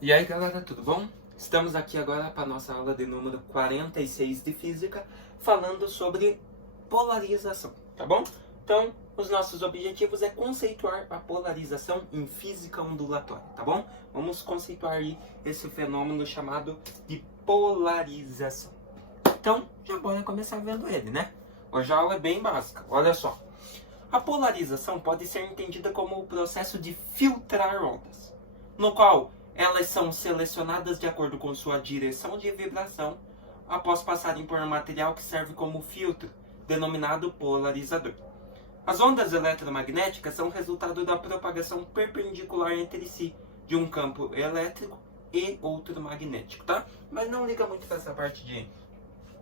E aí galera, tudo bom? Estamos aqui agora para a nossa aula de número 46 de Física, falando sobre polarização, tá bom? Então, os nossos objetivos é conceituar a polarização em física ondulatória, tá bom? Vamos conceituar aí esse fenômeno chamado de polarização. Então, já bora começar vendo ele, né? Hoje a aula é bem básica, olha só. A polarização pode ser entendida como o processo de filtrar ondas, no qual elas são selecionadas de acordo com sua direção de vibração após passarem por um material que serve como filtro, denominado polarizador. As ondas eletromagnéticas são resultado da propagação perpendicular entre si de um campo elétrico e outro magnético, tá? Mas não liga muito para essa parte de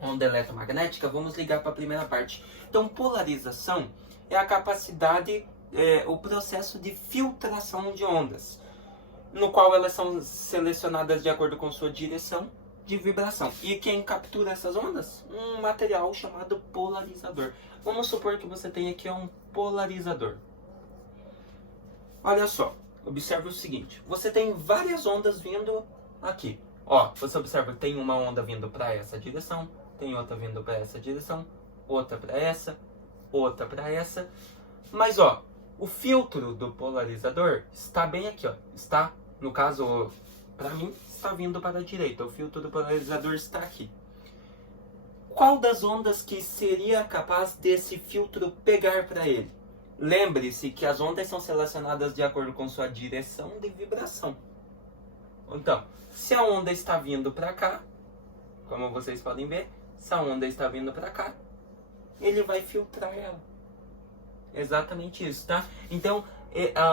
onda eletromagnética, vamos ligar para a primeira parte. Então, polarização é a capacidade, o processo de filtração de ondas, no qual elas são selecionadas de acordo com sua direção de vibração. E quem captura essas ondas? Um material chamado polarizador. Vamos supor que você tem aqui um polarizador. Olha só, observe o seguinte. Você tem várias ondas vindo aqui. Ó, você observa que tem uma onda vindo para essa direção, tem outra vindo para essa direção, outra para essa, outra para essa. Mas ó, o filtro do polarizador está bem aqui, ó. Está, no caso, para mim, está vindo para a direita. O filtro do polarizador está aqui. Qual das ondas que seria capaz desse filtro pegar para ele? Lembre-se que as ondas são selecionadas de acordo com sua direção de vibração. Então, se a onda está vindo para cá, como vocês podem ver, se a onda está vindo para cá, ele vai filtrar ela. Exatamente isso, tá? Então,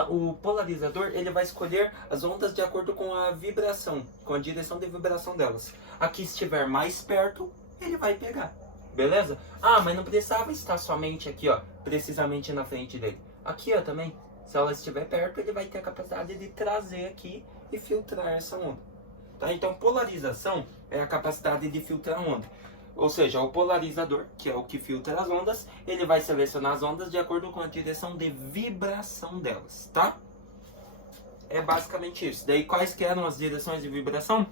o polarizador ele vai escolher as ondas de acordo com a vibração, com a direção de vibração delas. Aqui estiver mais perto, ele vai pegar, beleza? Ah, mas não precisava estar somente aqui, ó, precisamente na frente dele. Aqui, ó, também, se ela estiver perto, ele vai ter a capacidade de trazer aqui e filtrar essa onda, tá? Então, polarização é a capacidade de filtrar a onda. Ou seja, o polarizador, que é o que filtra as ondas, ele vai selecionar as ondas de acordo com a direção de vibração delas, tá? É basicamente isso. Daí, quais que eram as direções de vibração?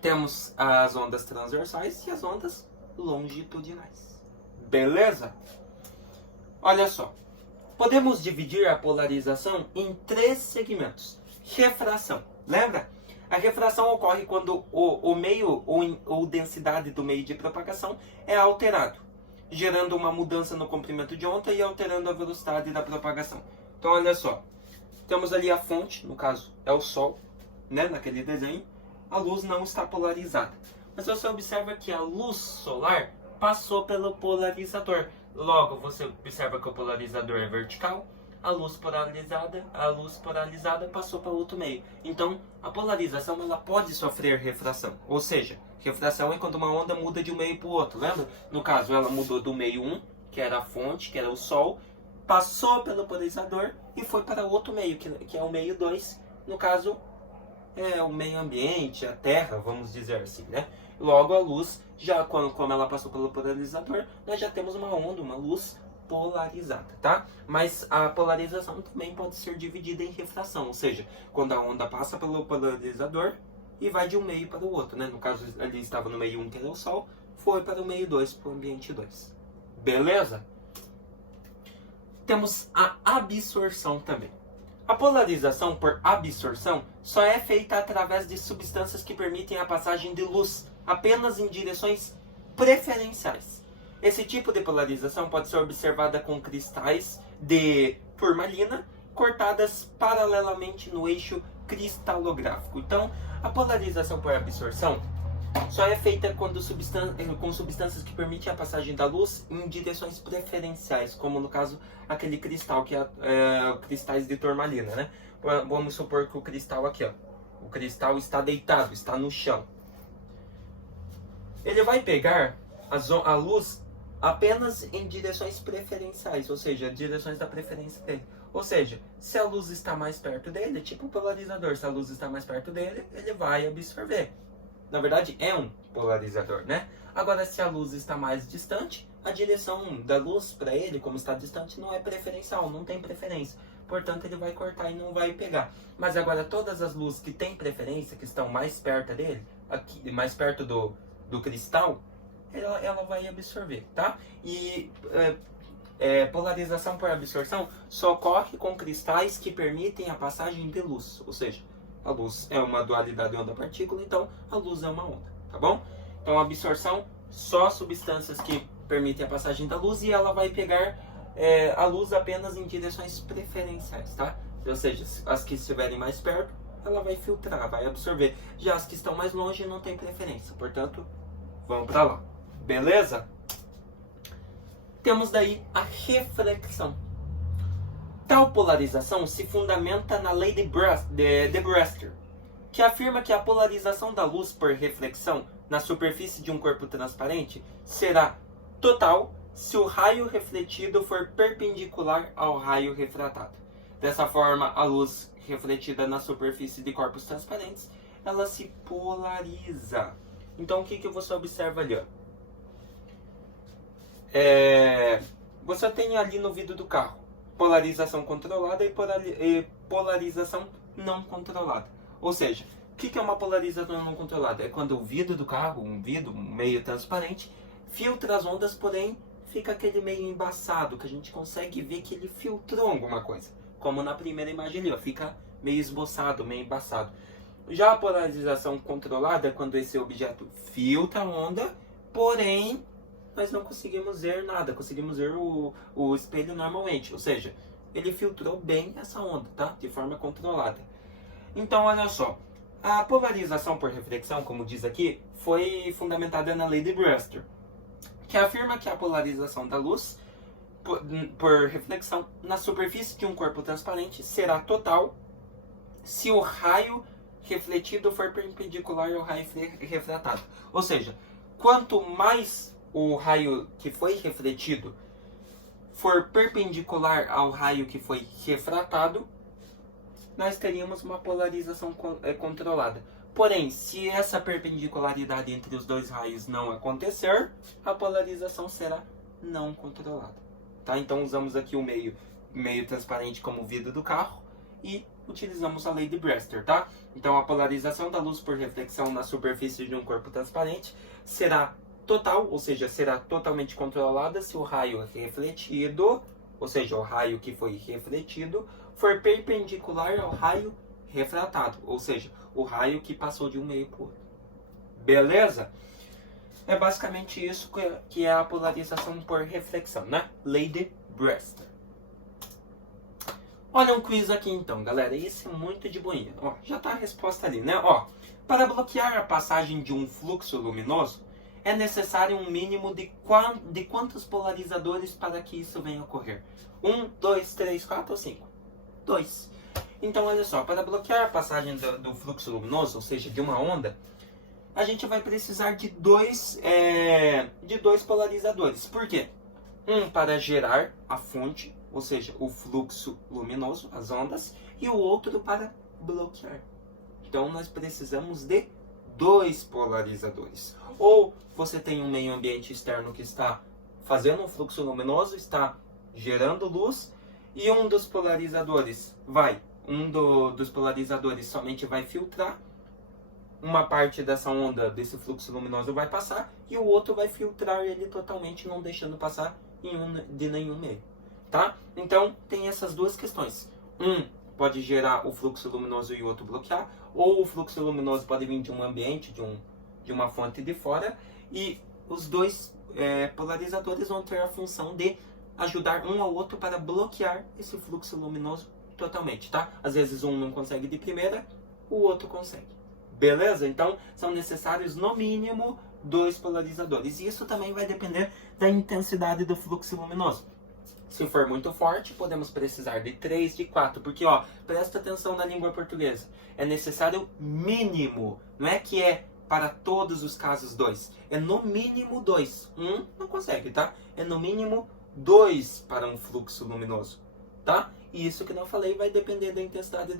Temos as ondas transversais e as ondas longitudinais. Beleza? Olha só. Podemos dividir a polarização em 3 segmentos. Refração. Lembra? A refração ocorre quando o meio ou densidade do meio de propagação é alterado, gerando uma mudança no comprimento de onda e alterando a velocidade da propagação. Então, olha só. Temos ali a fonte, no caso é o Sol, né, naquele desenho. A luz não está polarizada. Mas você observa que a luz solar passou pelo polarizador. Logo, você observa que o polarizador é vertical. A luz polarizada passou para outro meio. Então, a polarização ela pode sofrer refração. Ou seja, refração é quando uma onda muda de um meio para o outro. Lembra? No caso, ela mudou do meio 1, que era a fonte, que era o Sol, passou pelo polarizador e foi para outro meio, que é o meio 2. No caso, é o meio ambiente, a Terra, vamos dizer assim, né? Logo, a luz, já como ela passou pelo polarizador, nós já temos uma onda, uma luz polarizada, tá? Mas a polarização também pode ser dividida em refração, ou seja, quando a onda passa pelo polarizador e vai de um meio para o outro, né? No caso, ali estava no meio 1, que era o Sol, foi para o meio 2, para o ambiente 2. Beleza? Temos a absorção também. A polarização por absorção só é feita através de substâncias que permitem a passagem de luz apenas em direções preferenciais. Esse tipo de polarização pode ser observada com cristais de turmalina cortadas paralelamente no eixo cristalográfico. Então, a polarização por absorção só é feita quando com substâncias que permitem a passagem da luz em direções preferenciais, como no caso aquele cristal que é cristais de turmalina, né? Vamos supor que o cristal aqui, ó, o cristal está deitado, está no chão. Ele vai pegar a luz apenas em direções preferenciais, ou seja, direções da preferência dele. Ou seja, se a luz está mais perto dele, tipo o polarizador, se a luz está mais perto dele, ele vai absorver. Na verdade, é um polarizador, né? Agora, se a luz está mais distante, a direção da luz para ele, como está distante, não é preferencial, não tem preferência. portanto ele vai cortar e não vai pegar. Mas agora todas as luzes que têm preferência, que estão mais perto dele, aqui, mais perto do cristal, ela vai absorver, tá? E polarização por absorção só ocorre com cristais que permitem a passagem de luz, ou seja, a luz é uma dualidade onda-partícula, então a luz é uma onda, tá bom? Então a absorção, só substâncias que permitem a passagem da luz e ela vai pegar a luz apenas em direções preferenciais, tá? Ou seja, as que estiverem mais perto, ela vai filtrar, vai absorver. Já as que estão mais longe não tem preferência, portanto, vão para lá. Beleza? Temos daí a reflexão. Tal polarização se fundamenta na lei de Brewster, que afirma que a polarização da luz por reflexão na superfície de um corpo transparente será total se o raio refletido for perpendicular ao raio refratado. Dessa forma, a luz refletida na superfície de corpos transparentes, ela se polariza. Então, o que você observa ali? Ó? Você tem ali no vidro do carro polarização controlada e polarização não controlada. Ou seja, o que é uma polarização não controlada? É quando o vidro do carro, um meio transparente, filtra as ondas, porém fica aquele meio embaçado, que a gente consegue ver que ele filtrou alguma coisa. Como na primeira imagem ali, ó, fica meio esboçado, meio embaçado. Já a polarização controlada é quando esse objeto filtra a onda, porém nós não conseguimos ver nada, conseguimos ver o espelho normalmente. Ou seja, ele filtrou bem essa onda, tá? De forma controlada. Então, olha só. A polarização por reflexão, como diz aqui, foi fundamentada na lei de Brewster, que afirma que a polarização da luz por reflexão na superfície de um corpo transparente será total se o raio refletido for perpendicular ao raio refratado. Ou seja, quanto mais o raio que foi refletido for perpendicular ao raio que foi refratado, nós teríamos uma polarização controlada. Porém, se essa perpendicularidade entre os dois raios não acontecer, a polarização será não controlada. Tá? Então usamos aqui o meio transparente como o vidro do carro e utilizamos a lei de Brewster. Tá? Então a polarização da luz por reflexão na superfície de um corpo transparente será total, ou seja, será totalmente controlada se o raio refletido, ou seja, o raio que foi refletido, for perpendicular ao raio refratado, ou seja, o raio que passou de um meio para o outro. Beleza? É basicamente isso que é a polarização por reflexão, né? Lei de Brewster. Olha um quiz aqui então, galera. Esse é muito de boinha. Ó, já está a resposta ali, né? Ó, para bloquear a passagem de um fluxo luminoso, é necessário um mínimo de quantos polarizadores para que isso venha a ocorrer? 1, 2, 3, 4 ou 5? 2. Então, olha só, para bloquear a passagem do fluxo luminoso, ou seja, de uma onda, a gente vai precisar de dois polarizadores. Por quê? Um para gerar a fonte, ou seja, o fluxo luminoso, as ondas, e o outro para bloquear. Então, nós precisamos de 2 polarizadores. Ou você tem um meio ambiente externo que está fazendo um fluxo luminoso, está gerando luz, e um dos polarizadores somente vai filtrar, uma parte dessa onda, desse fluxo luminoso vai passar, e o outro vai filtrar ele totalmente, não deixando passar de nenhum meio. Tá? Então, tem essas duas questões. Um pode gerar o fluxo luminoso e o outro bloquear, ou o fluxo luminoso pode vir de um ambiente, de uma fonte de fora, e os dois polarizadores vão ter a função de ajudar um ao outro para bloquear esse fluxo luminoso totalmente, tá? Às vezes um não consegue de primeira, o outro consegue. Beleza? Então, são necessários no mínimo 2 polarizadores. E isso também vai depender da intensidade do fluxo luminoso. Se for muito forte, podemos precisar de 3, de 4, porque, ó, presta atenção na língua portuguesa. É necessário mínimo, não é que é para todos os casos 2. É no mínimo 2. Não consegue, tá? É no mínimo 2 para um fluxo luminoso, tá? E isso que eu falei vai depender da intensidade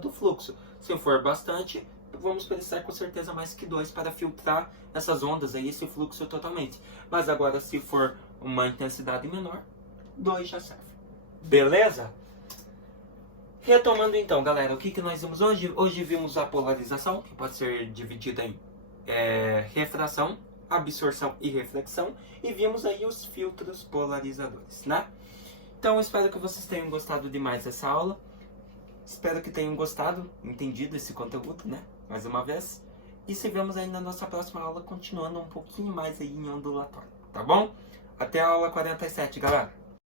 do fluxo. Se for bastante, vamos precisar com certeza mais que 2 para filtrar essas ondas aí, esse fluxo totalmente. Mas agora, se for uma intensidade menor, 2 já serve. Beleza? Retomando então, galera, o que nós vimos hoje? Hoje vimos a polarização, que pode ser dividida em refração, absorção e reflexão. E vimos aí os filtros polarizadores, né? Então, eu espero que vocês tenham gostado demais dessa aula. Espero que tenham gostado, entendido esse conteúdo, né? Mais uma vez. E se vemos aí na nossa próxima aula, continuando um pouquinho mais aí em ondulatório, tá bom? Até a aula 47, galera!